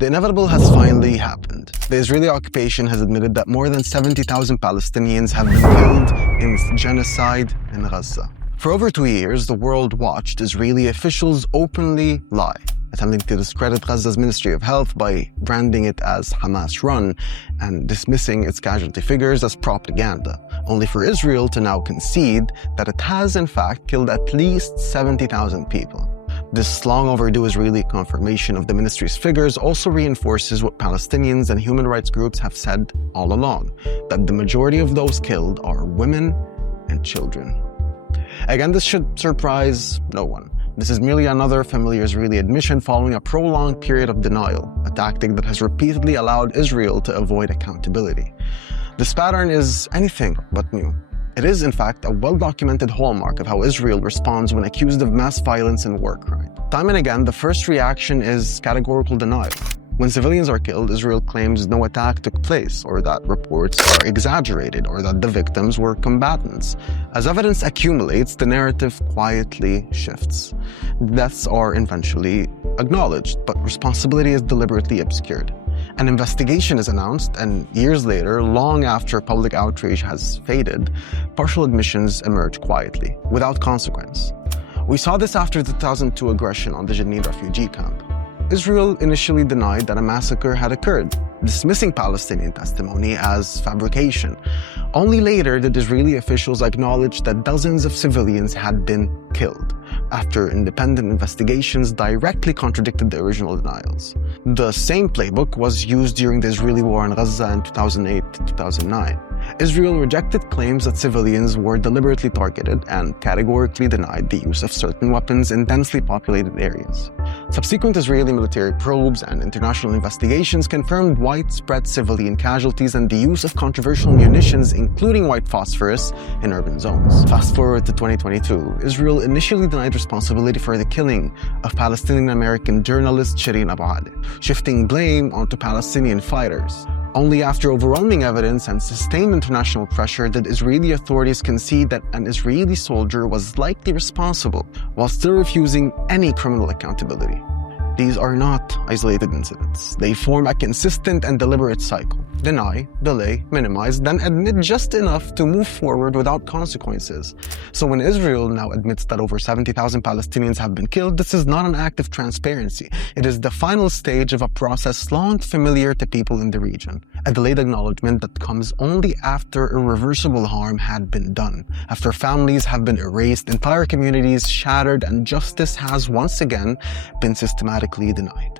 The inevitable has finally happened. The Israeli occupation has admitted that more than 70,000 Palestinians have been killed in genocide in Gaza. For over 2 years, the world watched Israeli officials openly lie, attempting to discredit Gaza's Ministry of Health by branding it as Hamas-run and dismissing its casualty figures as propaganda, only for Israel to now concede that it has in fact killed at least 70,000 people. This long overdue Israeli confirmation of the ministry's figures also reinforces what Palestinians and human rights groups have said all along, that the majority of those killed are women and children. Again, this should surprise no one. This is merely another familiar Israeli admission following a prolonged period of denial, a tactic that has repeatedly allowed Israel to avoid accountability. This pattern is anything but new. It is, in fact, a well-documented hallmark of how Israel responds when accused of mass violence and war crime. Time and again, the first reaction is categorical denial. When civilians are killed, Israel claims no attack took place, or that reports are exaggerated, or that the victims were combatants. As evidence accumulates, the narrative quietly shifts. Deaths are eventually acknowledged, but responsibility is deliberately obscured. An investigation is announced, and years later, long after public outrage has faded, partial admissions emerge quietly, without consequence. We saw this after the 2002 aggression on the Jenin refugee camp. Israel initially denied that a massacre had occurred, dismissing Palestinian testimony as fabrication. Only later did Israeli officials acknowledge that dozens of civilians had been killed, after independent investigations directly contradicted the original denials. The same playbook was used during the Israeli war in Gaza in 2008 to 2009. Israel rejected claims that civilians were deliberately targeted and categorically denied the use of certain weapons in densely populated areas. Subsequent Israeli military probes and international investigations confirmed widespread civilian casualties and the use of controversial munitions, including white phosphorus, in urban zones. Fast forward to 2022, Israel initially denied responsibility for the killing of Palestinian-American journalist Shireen Abu Akleh, shifting blame onto Palestinian fighters. Only after overwhelming evidence and sustained international pressure did Israeli authorities concede that an Israeli soldier was likely responsible, while still refusing any criminal accountability. These are not isolated incidents. They form a consistent and deliberate cycle. Deny, delay, minimize, then admit just enough to move forward without consequences. So when Israel now admits that over 70,000 Palestinians have been killed, this is not an act of transparency. It is the final stage of a process long familiar to people in the region. A delayed acknowledgement that comes only after irreversible harm had been done, after families have been erased, entire communities shattered, and justice has once again been systematically denied.